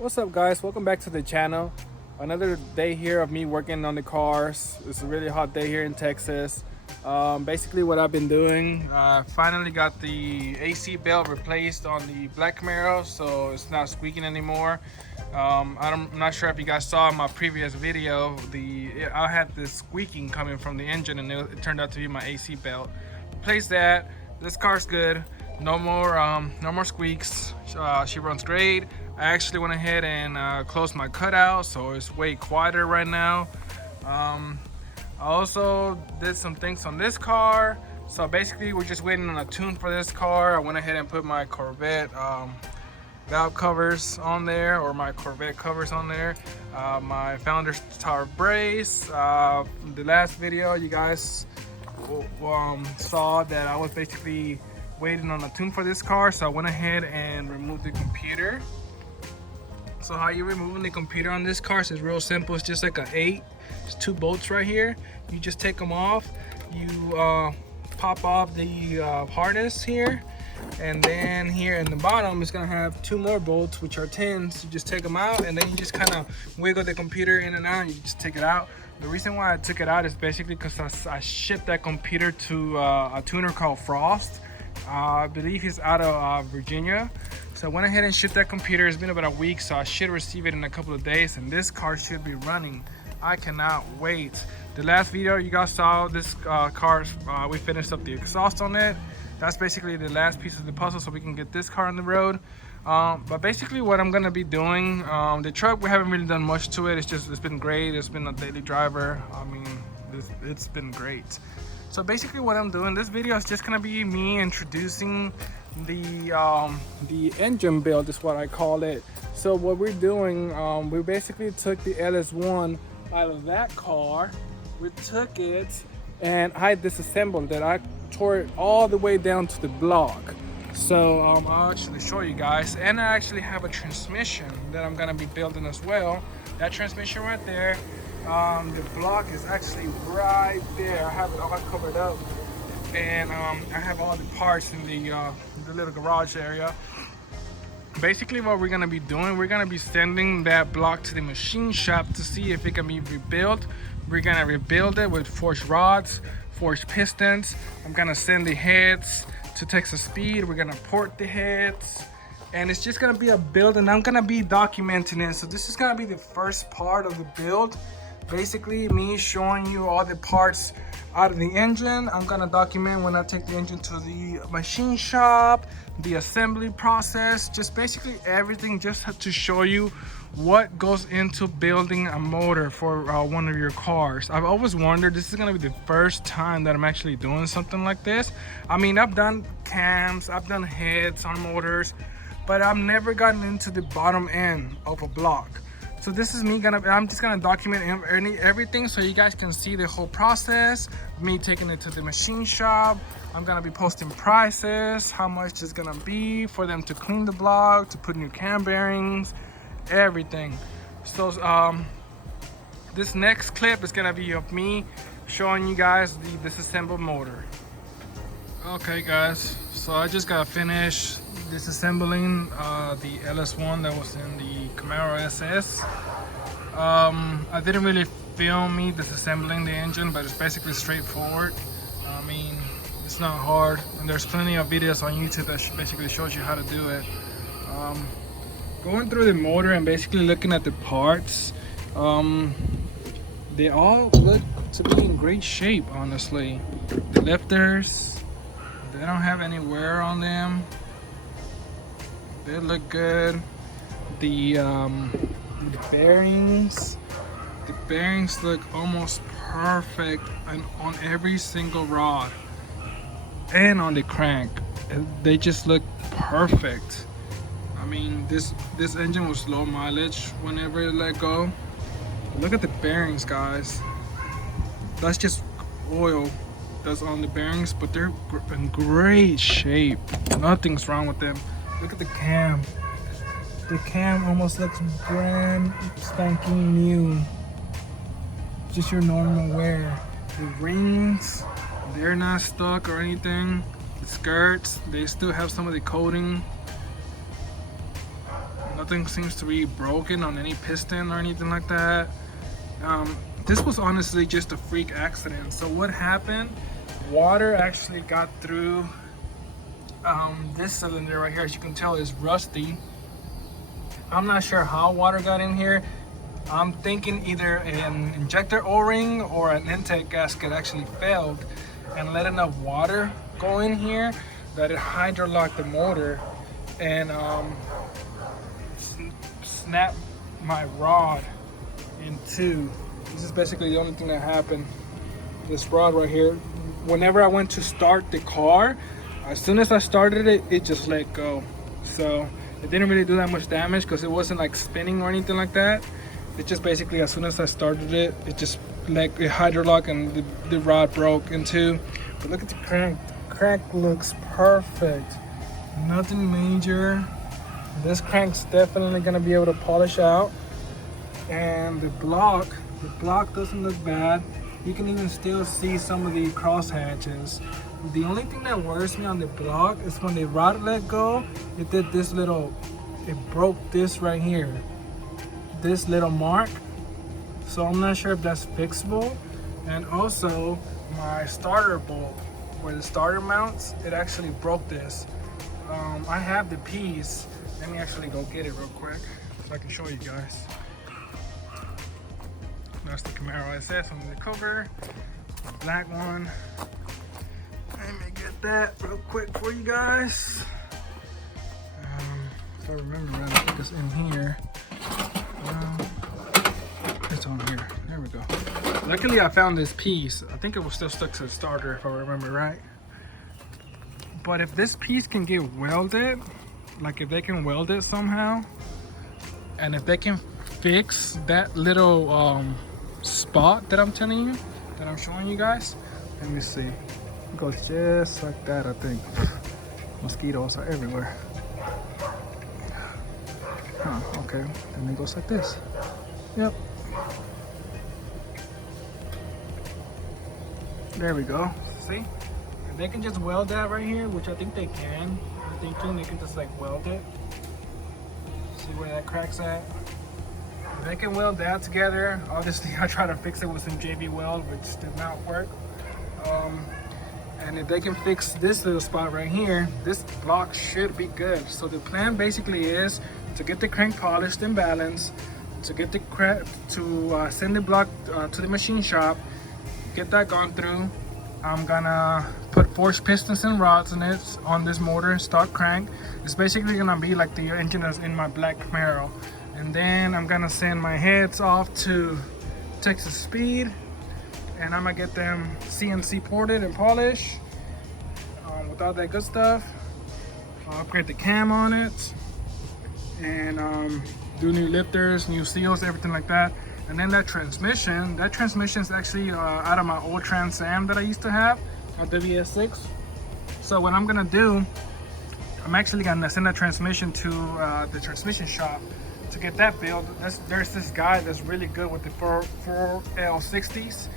What's up, guys? Welcome back to the channel. Another day here of me working on the cars. It's a really hot day here in Texas. Basically what I've been doing, finally got the AC belt replaced on the black Camaro, so it's not squeaking anymore. I'm not sure if you guys saw in my previous video, I had this squeaking coming from the engine, and it turned out to be my AC belt. Replaced that. This car's good. No more squeaks. She runs great. I actually went ahead and closed my cutout, so it's way quieter right now. I also did some things on this car. So basically we're just waiting on a tune for this car. I went ahead and put my Corvette valve covers on there, or my Corvette covers on there. My Founder's Tower brace. The last video you guys saw that I was basically waiting on a tune for this car, so I went ahead and removed the computer. So how you removing the computer on this car is real simple. It's just like an 8. There's 2 bolts right here. You just take them off. You pop off the harness here, and then here in the bottom it's gonna have 2 more bolts, which are 10s. You just take them out, and then you just kind of wiggle the computer in and out. You just take it out. The reason why I took it out is basically because I shipped that computer to a tuner called Frost. I believe he's out of Virginia. So I went ahead and shipped that computer. It's been about a week, so I should receive it in a couple of days, and this car should be running. I cannot wait. The last video you guys saw, this car, we finished up the exhaust on it. That's basically the last piece of the puzzle, so we can get this car on the road. But basically what I'm gonna be doing, the truck, we haven't really done much to it. It's been great. It's been a daily driver. I mean, it's been great. So basically what I'm doing, this video is just gonna be me introducing the engine build, is what I call it. So what we're doing, we basically took the Ls1 out of that car. We took it and I disassembled it. I tore it all the way down to the block. So I'll actually show you guys, and I actually have a transmission that I'm gonna be building as well. That transmission right there, the block is actually right there. I have it all covered up, and I have all the parts in the little garage area. Basically what we're gonna be doing, we're gonna be sending that block to the machine shop to see if it can be rebuilt. We're gonna rebuild it with forged rods, forged pistons. I'm gonna send the heads to Texas Speed. We're gonna port the heads, and it's just gonna be a build, and I'm gonna be documenting it. So this is gonna be the first part of the build. Basically me showing you all the parts out of the engine. I'm gonna document when I take the engine to the machine shop, the assembly process, just basically everything, just to show you what goes into building a motor for one of your cars. I've always wondered, this is gonna be the first time that I'm actually doing something like this. I mean, I've done cams, I've done heads on motors, but I've never gotten into the bottom end of a block. So this is me I'm just gonna document everything so you guys can see the whole process, me taking it to the machine shop. I'm gonna be posting prices, how much it's gonna be for them to clean the block, to put new cam bearings, everything. So this next clip is gonna be of me showing you guys the disassembled motor. Okay guys, so I just got finished disassembling the Ls1 that was in the Camaro SS. I didn't really film me disassembling the engine, but it's basically straightforward. I mean, it's not hard, and there's plenty of videos on YouTube that basically shows you how to do it. Going through the motor and basically looking at the parts, they all look to be in great shape, honestly. The lifters, they don't have any wear on them. They look good. The bearings look almost perfect, and on every single rod and on the crank, they just look perfect. I mean, this engine was low mileage whenever it let go. Look at the bearings, guys. That's just oil that's on the bearings, but they're in great shape. Nothing's wrong with them. Look at the cam. The cam almost looks brand spanking new. Just your normal wear. The rings, they're not stuck or anything. The skirts, they still have some of the coating. Nothing seems to be broken on any piston or anything like that. This was honestly just a freak accident. So what happened, water actually got through this cylinder right here. As you can tell, is rusty. I'm not sure how water got in here. I'm thinking either an injector o-ring or an intake gasket actually failed and let enough water go in here that it hydrolocked the motor and snapped my rod in two. This is basically the only thing that happened. This rod right here, whenever I went to start the car, as soon as I started it, it just let go. So it didn't really do that much damage because it wasn't like spinning or anything like that. It just basically, as soon as I started it, it just like it hydrolocked and the rod broke in two. But look at the crank. The crank looks perfect. Nothing major. This crank's definitely gonna be able to polish out. And the block doesn't look bad. You can even still see some of the cross hatches. The only thing that worries me on the block is when the rod let go, it did this little, it broke this right here, this little mark. So I'm not sure if that's fixable. And also my starter bolt, where the starter mounts, it actually broke this. I have the piece. Let me actually go get it real quick so I can show you guys. That's the Camaro SS on the cover, the black one. Let me get that real quick for you guys. If I remember right, I think it's in here. It's on here. There we go. Luckily, I found this piece. I think it was still stuck to the starter, if I remember right. But if this piece can get welded, like if they can weld it somehow, and if they can fix that little spot that I'm telling you, that I'm showing you guys, let me see. It goes just like that, I think. Mosquitoes are everywhere. Huh, okay, then it goes like this. Yep. There we go. See? If they can just weld that right here, which I think they can. I'm thinking they can just like weld it. See where that crack's at? If they can weld that together, obviously I tried to fix it with some JB Weld, which did not work. And if they can fix this little spot right here, this block should be good. So the plan basically is to get the crank polished and balanced, to get the crank, to send the block to the machine shop, get that gone through. I'm gonna put forged pistons and rods in it on this motor, stock crank. It's basically gonna be like the engine that's in my black Camaro. And then I'm gonna send my heads off to Texas Speed, and I'm gonna get them CNC ported and polished with all that good stuff. I'll upgrade the cam on it and do new lifters, new seals, everything like that. And then that transmission is actually out of my old Trans Am that I used to have, a WS6. So what I'm gonna do, I'm actually gonna send that transmission to the transmission shop to get that built. There's this guy that's really good with the 4L60s,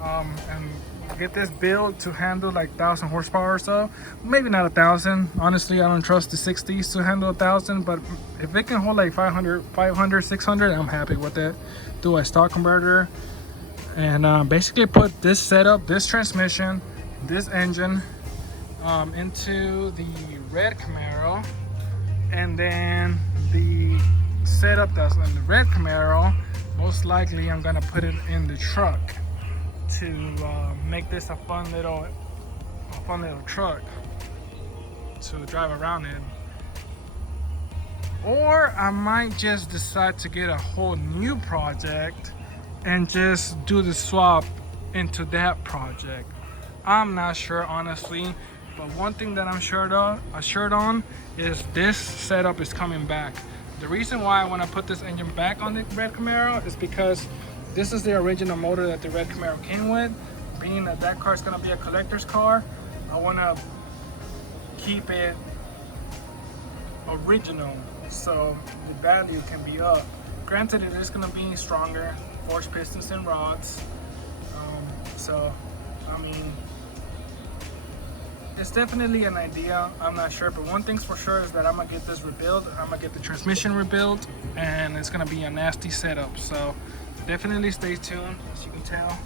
and get this build to handle like 1,000 horsepower or so. Maybe not 1,000. Honestly, I don't trust the 60s to handle 1,000, but if it can hold like 500, 600, I'm happy with it. Do a stock converter and basically put this setup, this transmission, this engine into the red Camaro, and then the setup that's in the red Camaro, most likely I'm gonna put it in the truck to make this a fun little truck to drive around in. Or I might just decide to get a whole new project and just do the swap into that project. I'm not sure, honestly, but one thing that I'm assured on is this setup is coming back. The reason why I want to put this engine back on the red Camaro is because this is the original motor that the red Camaro came with. Being that that car is going to be a collector's car, I want to keep it original so the value can be up. Granted, it is going to be stronger, forged pistons and rods. So, I mean, it's definitely an idea. I'm not sure, but one thing's for sure is that I'm gonna get this rebuilt. I'm gonna get the transmission rebuilt, and it's gonna be a nasty setup. So definitely stay tuned. As you can tell,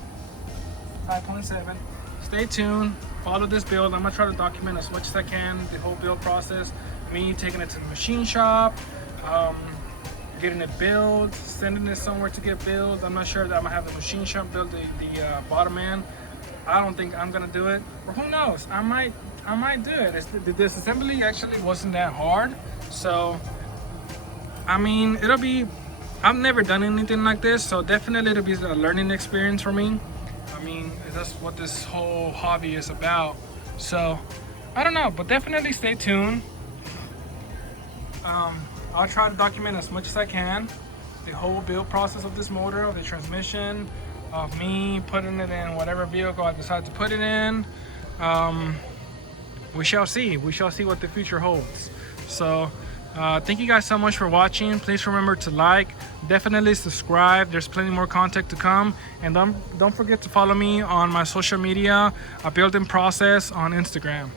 5.7. Stay tuned. Follow this build. I'm gonna try to document as much as I can the whole build process. Me taking it to the machine shop, getting it built, sending it somewhere to get built. I'm not sure that I'm gonna have the machine shop build the bottom end. I don't think I'm gonna do it, or who knows? I might do it. The disassembly actually wasn't that hard, so I mean, it'll be. I've never done anything like this, so definitely it'll be a learning experience for me. I mean, that's what this whole hobby is about. So I don't know, but definitely stay tuned. I'll try to document as much as I can the whole build process of this motor, of the transmission, of me putting it in whatever vehicle I decide to put it in. We shall see. We shall see what the future holds. So thank you guys so much for watching. Please remember to like, definitely subscribe. There's plenty more content to come, and don't forget to follow me on my social media, A Building Process on Instagram.